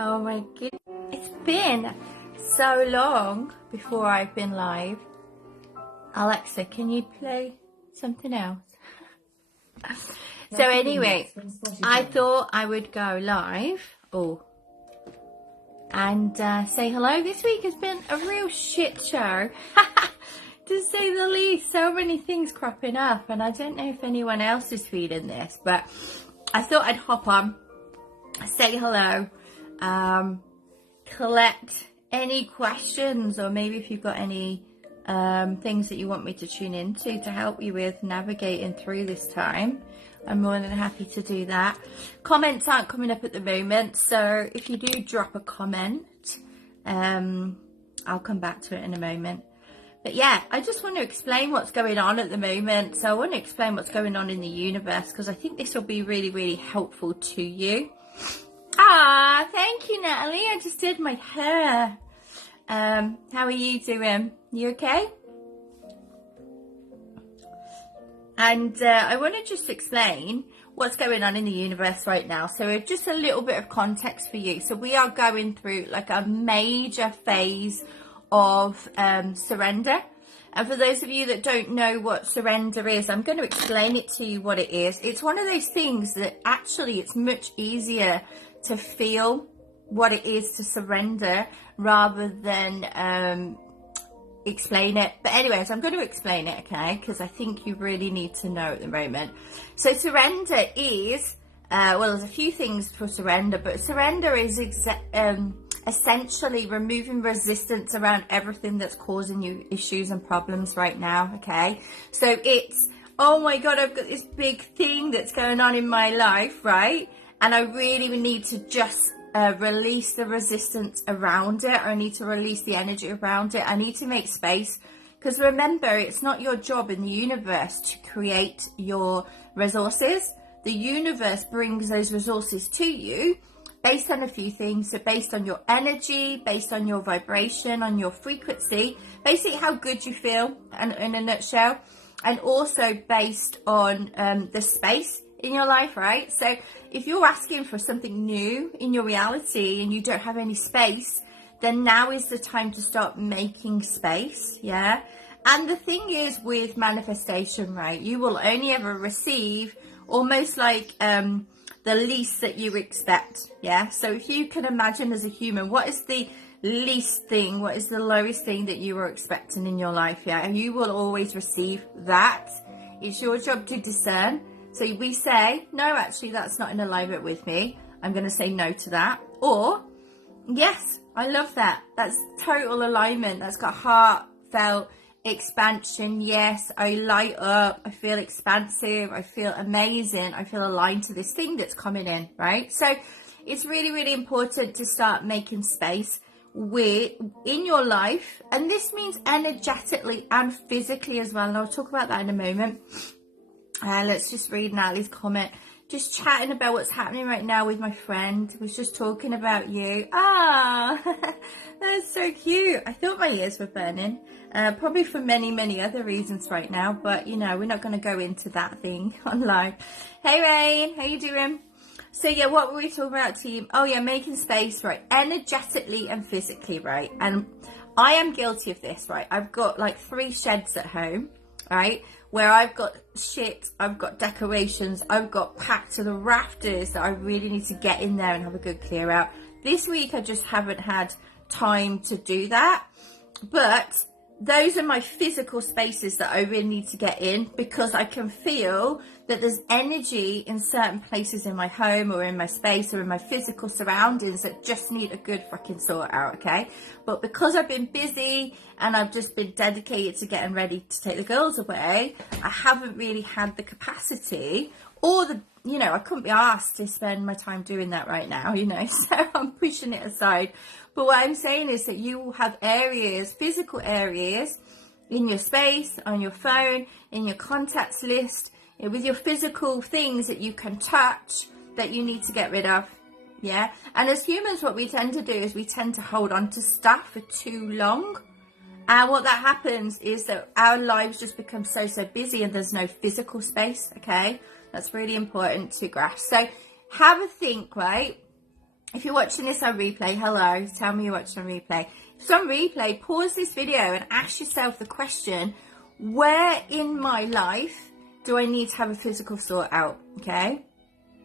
Oh my goodness. It's been so long before I've been live. Alexa, can you play something else? So anyway, I thought I would go live and say hello. This week has been a real shit show, to say the least. So many things cropping up, and I don't know if anyone else is feeling this, but I thought I'd hop on, say hello, collect any questions, or maybe if you've got any things that you want me to tune into to help you with navigating through this time. I'm more than happy to do that. Comments aren't coming up at the moment, so if you do drop a comment, I'll come back to it in a moment. But yeah, I just want to explain what's going on at the moment. So I want to explain what's going on in the universe, because I think this will be really, really helpful to you. Ah, thank you, Natalie. I just did my hair. How are you doing? You okay? And I want to just explain what's going on in the universe right now. So just a little bit of context for you. So we are going through like a major phase of surrender. And for those of you that don't know what surrender is, I'm going to explain it to you what it is. It's one of those things that actually it's much easier to feel what it is to surrender rather than explain it. But anyways, I'm going to explain it, okay, because I think you really need to know at the moment. So surrender is well, there's a few things for surrender, but surrender is essentially removing resistance around everything that's causing you issues and problems right now, okay? So it's, oh my god, I've got this big thing that's going on in my life, right? And I really need to just release the resistance around it. I need to release the energy around it. I need to make space, because remember, it's not your job in the universe to create your resources. The universe brings those resources to you based on a few things. So based on your energy, based on your vibration, on your frequency, basically how good you feel, and in a nutshell, and also based on the space in your life, right? So if you're asking for something new in your reality and you don't have any space, then now is the time to start making space, yeah? And the thing is with manifestation, right, you will only ever receive almost like the least that you expect, yeah? So if you can imagine as a human, what is the least thing, what is the lowest thing that you were expecting in your life, yeah? And you will always receive that. It's your job to discern. So we say, no, actually, that's not in alignment with me. I'm going to say no to that. Or, yes, I love that. That's total alignment. That's got heartfelt expansion. Yes, I light up. I feel expansive. I feel amazing. I feel aligned to this thing that's coming in, right? So it's really, really important to start making space in your life. And this means energetically and physically as well. And I'll talk about that in a moment. Let's just read Natalie's comment. Just chatting about what's happening right now with my friend. Was just talking about you. Ah, that's so cute. I thought my ears were burning. Probably for many, many other reasons right now. But, you know, we're not going to go into that thing online. Hey, Rain. How you doing? So, yeah, what were we talking about, team? Oh, yeah, making space, right? Energetically and physically, right? And I am guilty of this, right? I've got like 3 sheds at home, right? Where I've got shit, I've got decorations, I've got packed to the rafters that I really need to get in there and have a good clear out. This week I just haven't had time to do that. But those are my physical spaces that I really need to get in, because I can feel that there's energy in certain places in my home or in my space or in my physical surroundings that just need a good fucking sort out, okay? But because I've been busy and I've just been dedicated to getting ready to take the girls away, I haven't really had the capacity or the, you know, I couldn't be asked to spend my time doing that right now, you know, so I'm pushing it aside. But what I'm saying is that you will have areas, physical areas in your space, on your phone, in your contacts list, with your physical things that you can touch that you need to get rid of, yeah? And as humans, what we tend to do is we tend to hold on to stuff for too long. And what that happens is that our lives just become so busy and there's no physical space, okay? That's really important to grasp. So have a think, right? If you're watching this on replay, hello, tell me you're watching on replay. If it's on replay, pause this video and ask yourself the question, where in my life do I need to have a physical sort out, okay?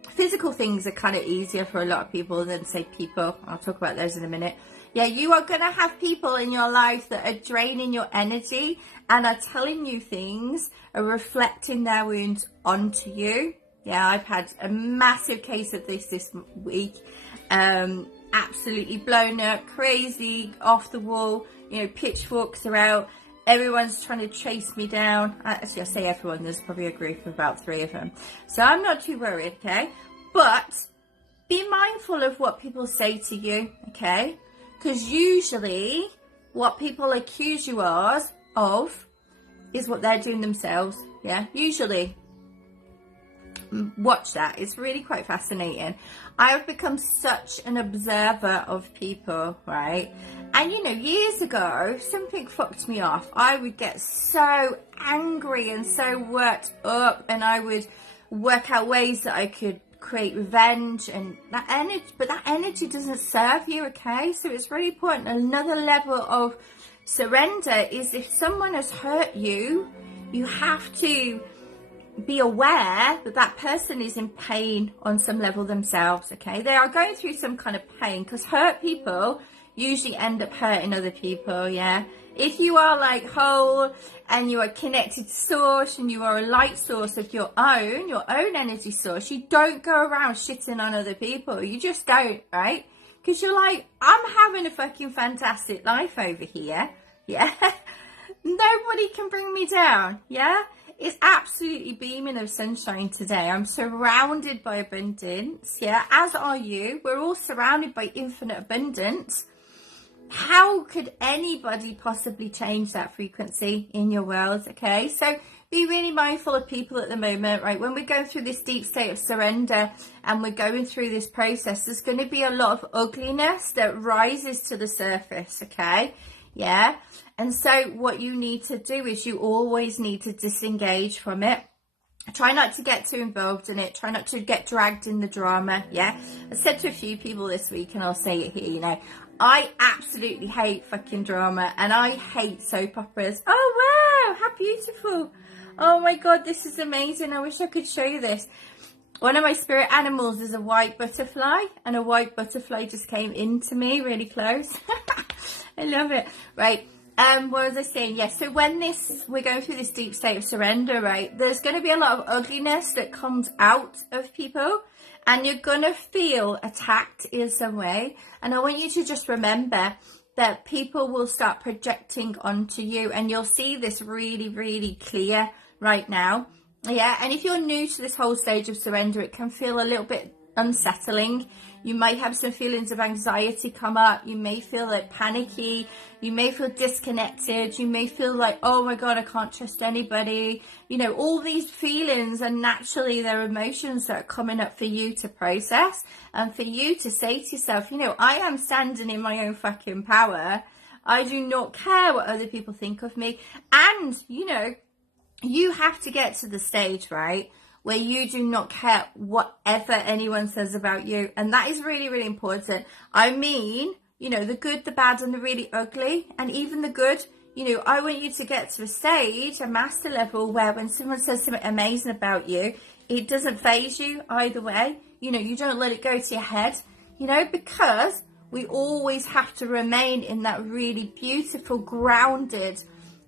Physical things are kind of easier for a lot of people than, say, people. I'll talk about those in a minute. Yeah, you are going to have people in your life that are draining your energy and are telling you things, are reflecting their wounds onto you. Yeah, I've had a massive case of this week. Absolutely blown up, crazy, off the wall, you know, pitchforks are out. Everyone's trying to chase me down. Actually, I say everyone, there's probably a group of about 3 of them. So I'm not too worried, okay? But be mindful of what people say to you, okay? Because usually what people accuse you of is what they're doing themselves, yeah? Usually. Watch that. It's really quite fascinating. I have become such an observer of people, right? And you know, years ago, something fucked me off. I would get so angry and so worked up, and I would work out ways that I could create revenge and that energy, but that energy doesn't serve you, okay? So it's really important. Another level of surrender is if someone has hurt you, you have to be aware that that person is in pain on some level themselves, okay? They are going through some kind of pain, because hurt people usually end up hurting other people, yeah? If you are like whole and you are connected to source and you are a light source of your own energy source, you don't go around shitting on other people. You just don't, right? Because you're like, I'm having a fucking fantastic life over here, yeah? Nobody can bring me down, yeah? It's absolutely beaming of sunshine today. I'm surrounded by abundance, yeah, as are you. We're all surrounded by infinite abundance. How could anybody possibly change that frequency in your world, okay? So be really mindful of people at the moment, right? When we go through this deep state of surrender and we're going through this process, there's going to be a lot of ugliness that rises to the surface, okay? Yeah. And so what you need to do is you always need to disengage from it. Try not to get too involved in it. Try not to get dragged in the drama. Yeah. I said to a few people this week, and I'll say it here, you know, I absolutely hate fucking drama, and I hate soap operas. Oh, wow. How beautiful. Oh my God, this is amazing. I wish I could show you this. One of my spirit animals is a white butterfly, and a white butterfly just came into me really close. I love it. Right. What was I saying? Yes. So when we're going through this deep state of surrender, right, there's going to be a lot of ugliness that comes out of people, and you're going to feel attacked in some way. And I want you to just remember that people will start projecting onto you, and you'll see this really, really clear right now. Yeah. And if you're new to this whole stage of surrender, it can feel a little bit unsettling. You might have some feelings of anxiety come up. You may feel like panicky. You may feel disconnected. You may feel like, oh my God, I can't trust anybody. You know, all these feelings are naturally, they're emotions that are coming up for you to process, and for you to say to yourself, you know, I am standing in my own fucking power. I do not care what other people think of me. And, you know, you have to get to the stage, right, where you do not care whatever anyone says about you. And that is really, really important. I mean, you know, the good, the bad, and the really ugly, and even the good. You know, I want you to get to a stage, a master level, where when someone says something amazing about you, it doesn't faze you either way. You know, you don't let it go to your head, you know, because we always have to remain in that really beautiful, grounded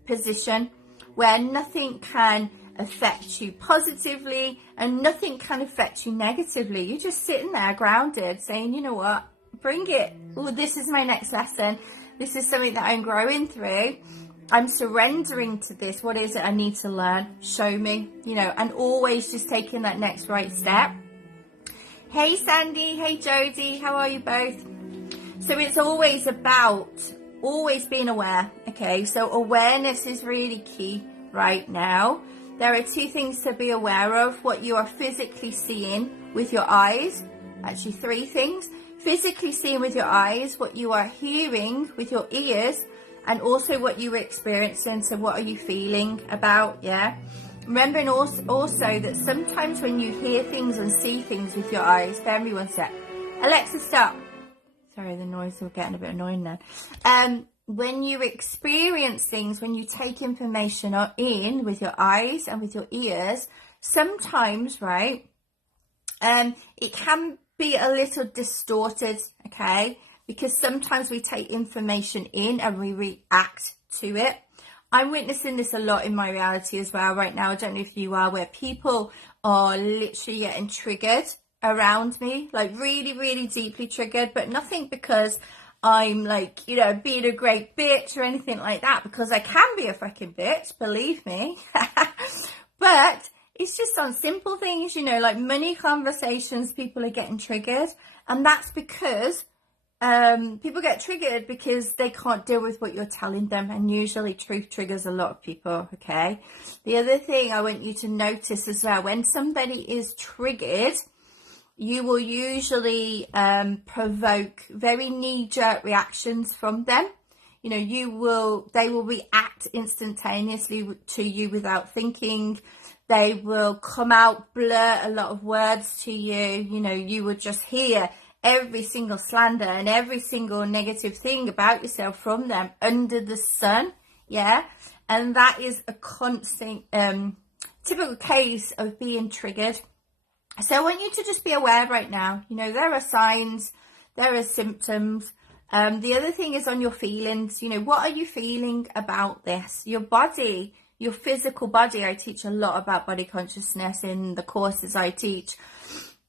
position where nothing can affect you positively and nothing can affect you negatively. You're just sitting there grounded saying, you know what, bring it. Oh, this is my next lesson. This is something that I'm growing through. I'm surrendering to this. What is it I need to learn? Show me, you know, and always just taking that next right step. Hey Sandy, hey Jodie, how are you both? So it's always about always being aware. Okay, so awareness is really key right now. There are 2 things to be aware of: what you are physically seeing with your eyes. Actually 3 things. Physically seeing with your eyes, what you are hearing with your ears, and also what you are experiencing. So what are you feeling about? Yeah. Remembering also that sometimes when you hear things and see things with your eyes, bear me one sec. Alexa, stop. Sorry, the noise was getting a bit annoying then. When you experience things, when you take information in with your eyes and with your ears, sometimes, right, it can be a little distorted, okay? Because sometimes we take information in and we react to it. I'm witnessing this a lot in my reality as well right now. I don't know if you are, where people are literally getting triggered around me, like really, really deeply triggered, but nothing because I'm like, you know, being a great bitch or anything like that, because I can be a fucking bitch, believe me. But it's just on simple things, you know, like money conversations, people are getting triggered. And that's because people get triggered because they can't deal with what you're telling them, and usually truth triggers a lot of people, okay? The other thing I want you to notice as well, when somebody is triggered, you will usually provoke very knee-jerk reactions from them. You know, they will react instantaneously to you without thinking. They will come out, blur a lot of words to you. You know, you would just hear every single slander and every single negative thing about yourself from them under the sun, yeah? And that is a constant, typical case of being triggered. So I want you to just be aware right now, you know, there are signs, there are symptoms. The other thing is on your feelings, you know, what are you feeling about this? Your body, your physical body. I teach a lot about body consciousness in the courses I teach.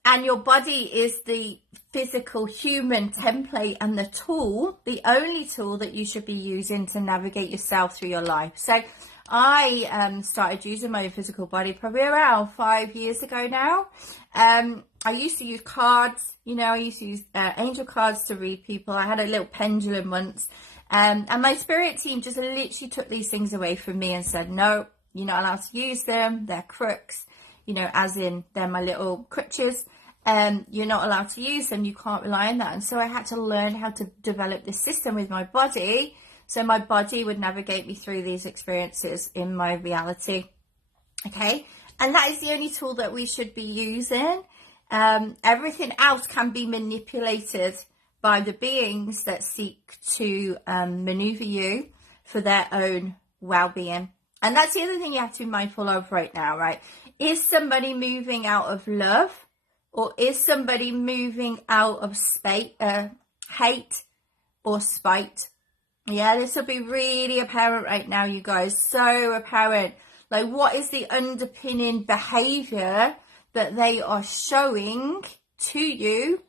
And your body is the physical human template and the tool, the only tool that you should be using to navigate yourself through your life. So I started using my physical body probably around 5 years ago now. I used to use cards, you know, I used to use angel cards to read people. I had a little pendulum once. And my spirit team just literally took these things away from me and said, no, you're not allowed to use them. They're crooks, you know, as in they're my little crutches. You're not allowed to use them. You can't rely on that. And so I had to learn how to develop this system with my body, so my body would navigate me through these experiences in my reality. Okay. And that is the only tool that we should be using. Everything else can be manipulated by the beings that seek to maneuver you for their own well-being. And that's the other thing you have to be mindful of right now, right? Is somebody moving out of love? Or is somebody moving out of hate or spite? Yeah, this will be really apparent right now, you guys. So apparent. Like, what is the underpinning behavior that they are showing to you,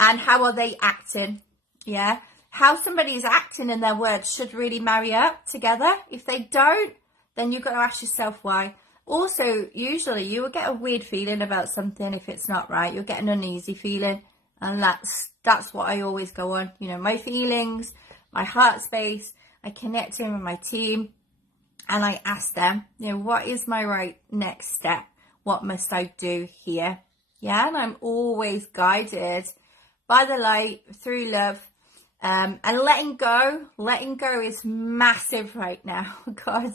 and how are they acting? Yeah, how somebody is acting and their words should really marry up together. If they don't, then you've got to ask yourself why. Also, usually you will get a weird feeling about something if it's not right. You'll get an uneasy feeling, and that's what I always go on. You know, my feelings, my heart space, I connect in with my team, and I ask them, you know, what is my right next step? What must I do here? Yeah, and I'm always guided by the light, through love, and letting go. Letting go is massive right now. God,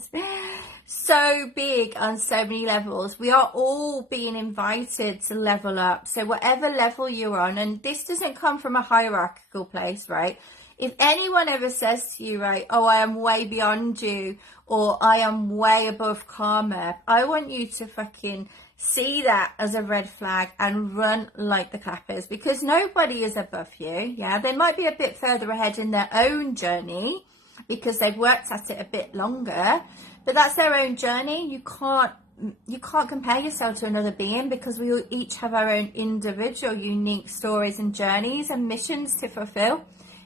so big on so many levels. We are all being invited to level up. So whatever level you're on, and this doesn't come from a hierarchical place, right? If anyone ever says to you, right, oh, I am way beyond you, or I am way above karma, I want you to fucking see that as a red flag and run like the clappers, because nobody is above you. Yeah, they might be a bit further ahead in their own journey because they've worked at it a bit longer, but that's their own journey. You can't compare yourself to another being, because we each have our own individual unique stories and journeys and missions to fulfill.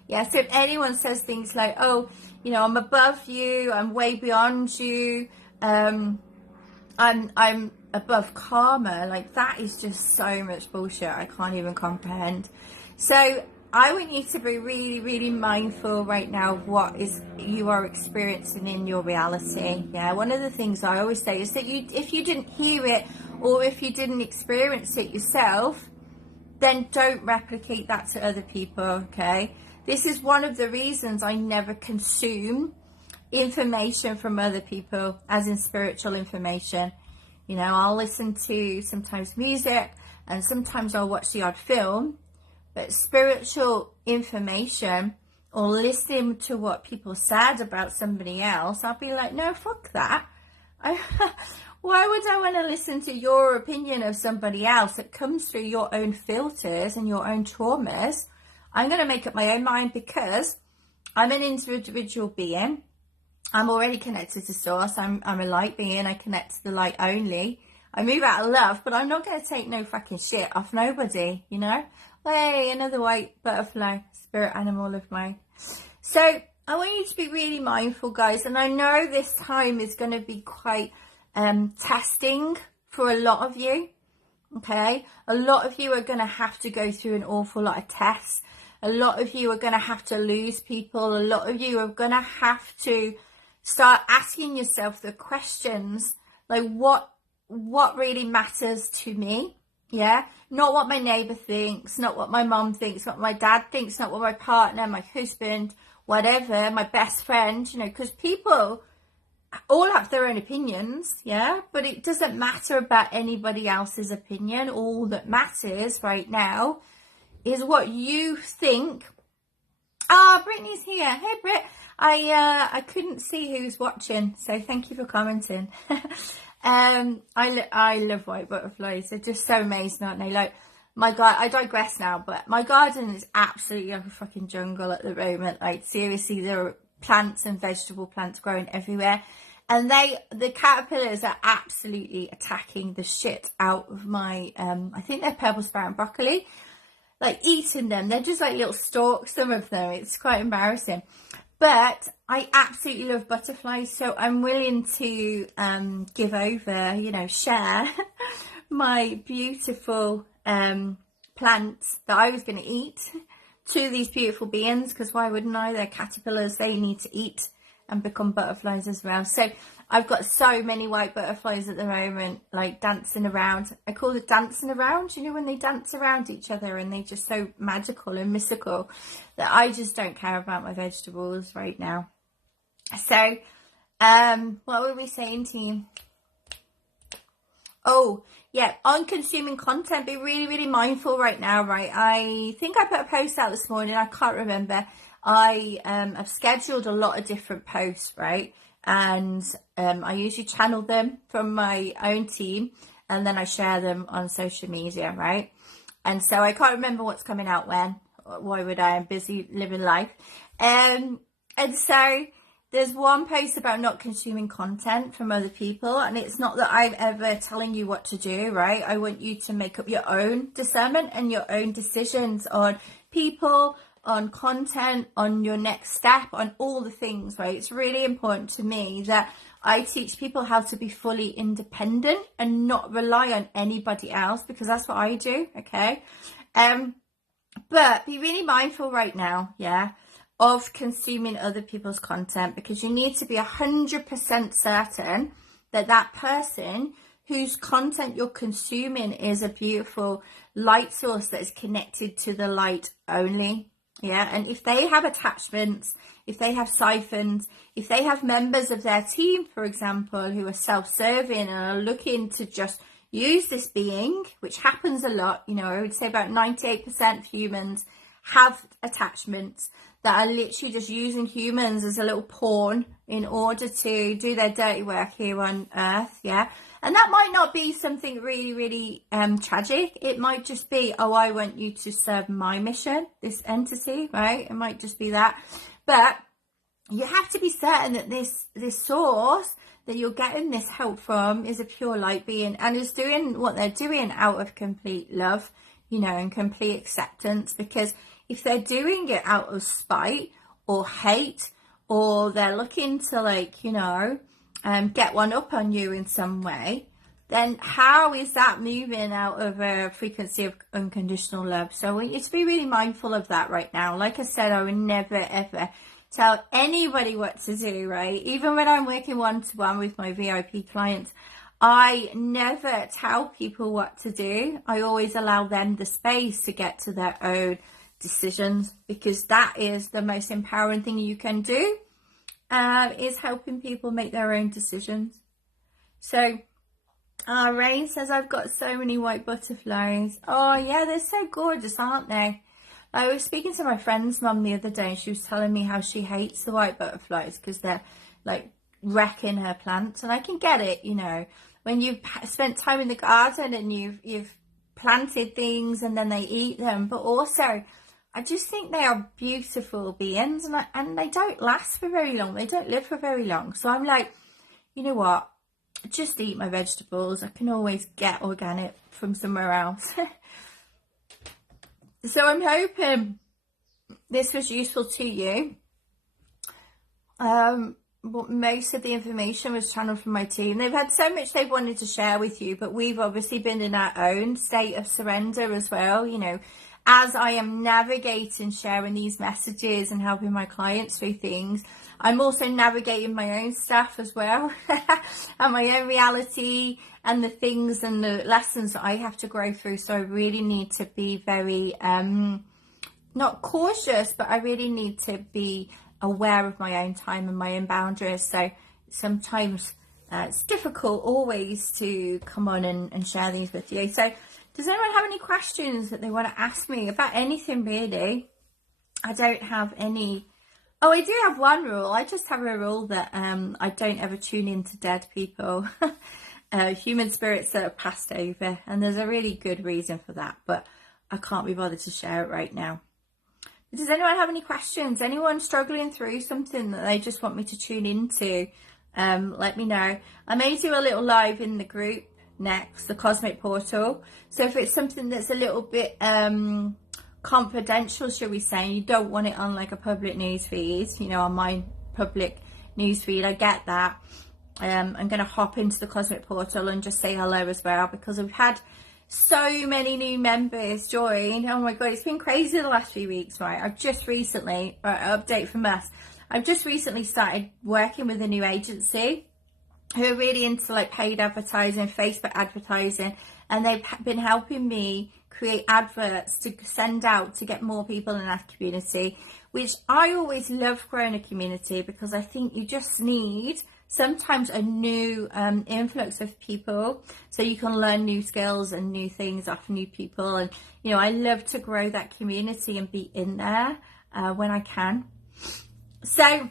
Yeah, so if anyone says things like, oh, you know, I'm above you, I'm way beyond you, I'm above karma, like, that is just so much bullshit. I can't even comprehend. So I want you to be really, really mindful right now of what you are experiencing in your reality. Yeah, one of the things I always say is that if you didn't hear it, or if you didn't experience it yourself, then don't replicate that to other people, okay? This is one of the reasons I never consume information from other people, as in spiritual information. You know, I'll listen to sometimes music, and sometimes I'll watch the odd film, But spiritual information or listening to what people said about somebody else, I'll be like, no, fuck that. Why would I want to listen to your opinion of somebody else that comes through your own filters and your own traumas? I'm going to make up my own mind because I'm an individual being. I'm already connected to source. I'm a light being. I connect to the light only. I move out of love, but I'm not going to take no fucking shit off nobody, you know? Hey, another white butterfly, spirit animal of mine. So I want you to be really mindful, guys. And I know this time is going to be quite testing for a lot of you. Okay? A lot of you are going to have to go through an awful lot of tests. A lot of you are going to have to lose people. A lot of you are going to have to start asking yourself the questions like, what really matters to me? Yeah, not what my neighbor thinks, not what my mom thinks, not what my dad thinks, not what my partner, my husband, whatever, my best friend, you know, because people all have their own opinions, yeah, but it doesn't matter about anybody else's opinion. All that matters right now is what you think. Brittany's here. Hey, Britt. I couldn't see who's watching, so thank you for commenting. I love white butterflies. They're just so amazing, aren't they? Like, I digress now, but my garden is absolutely like a fucking jungle at the moment. Like, seriously, there are plants and vegetable plants growing everywhere. And the caterpillars are absolutely attacking the shit out of my, I think they're purple sprout and broccoli. Like, eating them. They're just like little stalks, some of them. It's quite embarrassing. But I absolutely love butterflies, so I'm willing to give over, you know, share my beautiful plants that I was going to eat to these beautiful beings, because why wouldn't I? They're caterpillars, they need to eat and become butterflies as well. So I've got so many white butterflies at the moment, like dancing around. I call it dancing around, you know, when they dance around each other and they're just so magical and mystical that I just don't care about my vegetables right now. So, what were we saying to you? Oh, yeah, on consuming content, be really, really mindful right now, right? I think I put a post out this morning, I can't remember. I have scheduled a lot of different posts, right? And I usually channel them from my own team and then I share them on social media, right? And so I can't remember what's coming out when. Why would I? I'm busy living life. And so there's one post about not consuming content from other people, and it's not that I'm ever telling you what to do, right? I want you to make up your own discernment and your own decisions on people, on content, on your next step, on all the things, right? It's really important to me that I teach people how to be fully independent and not rely on anybody else, because that's what I do, okay? But be really mindful right now, yeah, of consuming other people's content, because you need to be 100% certain that that person whose content you're consuming is a beautiful light source that is connected to the light only. Yeah, and if they have attachments, if they have siphons, if they have members of their team, for example, who are self-serving and are looking to just use this being, which happens a lot, you know, I would say about 98% of humans have attachments that are literally just using humans as a little pawn in order to do their dirty work here on earth, yeah? And that might not be something really, really tragic. It might just be, oh, I want you to serve my mission, this entity, right? It might just be that. But you have to be certain that this source that you're getting this help from is a pure light being and is doing what they're doing out of complete love, you know, and complete acceptance. Because if they're doing it out of spite or hate, or they're looking to, like, you know, get one up on you in some way, then how is that moving out of a frequency of unconditional love? So I want you to be really mindful of that right now. Like I said, I would never, ever tell anybody what to do, right? Even when I'm working one-to-one with my VIP clients, I never tell people what to do. I always allow them the space to get to their own decisions, because that is the most empowering thing you can do, is helping people make their own decisions. So Rain says, I've got so many white butterflies. Oh yeah, they're so gorgeous, aren't they? I was speaking to my friend's mum the other day, and she was telling me how she hates the white butterflies because they're like wrecking her plants. And I can get it, you know, when you've spent time in the garden and you've planted things and then they eat them. But also, I just think they are beautiful beings, and they don't last for very long. They don't live for very long. So I'm like, you know what? Just eat my vegetables. I can always get organic from somewhere else. So I'm hoping this was useful to you. But most of the information was channeled from my team. They've had so much they wanted to share with you, but we've obviously been in our own state of surrender as well. You know, as I am navigating, sharing these messages and helping my clients through things, I'm also navigating my own stuff as well, and my own reality and the things and the lessons that I have to grow through. So I really need to be very, not cautious, but I really need to be aware of my own time and my own boundaries. So sometimes it's difficult always to come on and share these with you. So does anyone have any questions that they want to ask me about anything really? I don't have any. Oh, I do have one rule. I just have a rule that I don't ever tune into dead people, human spirits that have passed over. And there's a really good reason for that, but I can't be bothered to share it right now. Does anyone have any questions? Anyone struggling through something that they just want me to tune into? Let me know. I may do a little live in the group next, the Cosmic Portal. So if it's something that's a little bit confidential, shall we say, you don't want it on like a public news feed, you know, on my public news feed, I get that. I'm going to hop into the Cosmic Portal and just say hello as well, because we've had so many new members join. Oh my god, it's been crazy the last few weeks, right? I've just recently, update from us, I've just recently started working with a new agency who are really into like paid advertising, Facebook advertising, and they've been helping me create adverts to send out to get more people in our community, which I always love growing a community, because I think you just need sometimes a new influx of people so you can learn new skills and new things off new people. And you know, I love to grow that community and be in there when I can. So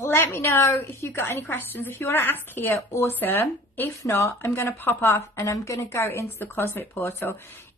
let me know if you've got any questions. If you want to ask here, awesome. If not, I'm going to pop off and I'm going to go into the Cosmic Portal.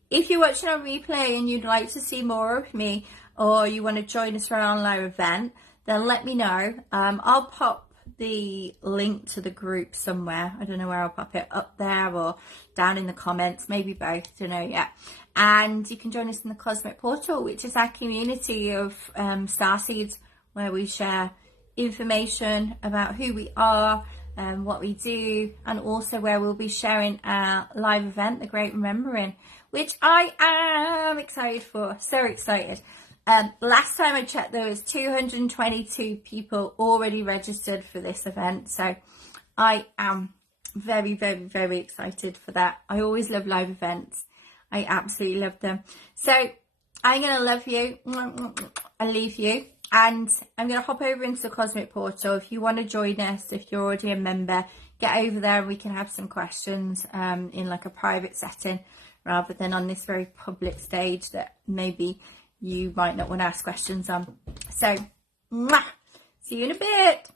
If you're watching on replay and you'd like to see more of me, or you want to join us for an online event, then let me know. I'll pop the link to the group somewhere. I don't know where I'll pop it, up there or down in the comments, maybe both, don't know yet. And you can join us in the Cosmic Portal, which is our community of starseeds, where we share information about who we are and what we do, and also where we'll be sharing our live event, the Great Remembering, which I am excited for. So excited. Last time I checked, there was 222 people already registered for this event, so I am very, very, very excited for that. I always love live events. I absolutely love them. So I'm going to love you. I leave you. And I'm going to hop over into the Cosmic Portal. If you want to join us, if you're already a member, get over there and we can have some questions in like a private setting, rather than on this very public stage that maybe you might not want to ask questions on. So, see you in a bit.